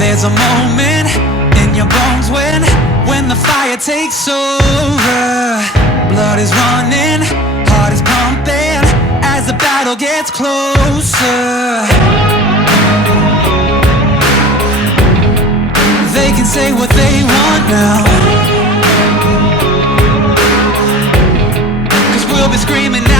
There's a moment in your bones when when the fire takes over. Blood is running, heart is pumping as the battle gets closer. They can say what they want now. Cause we'll be screaming out,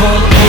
people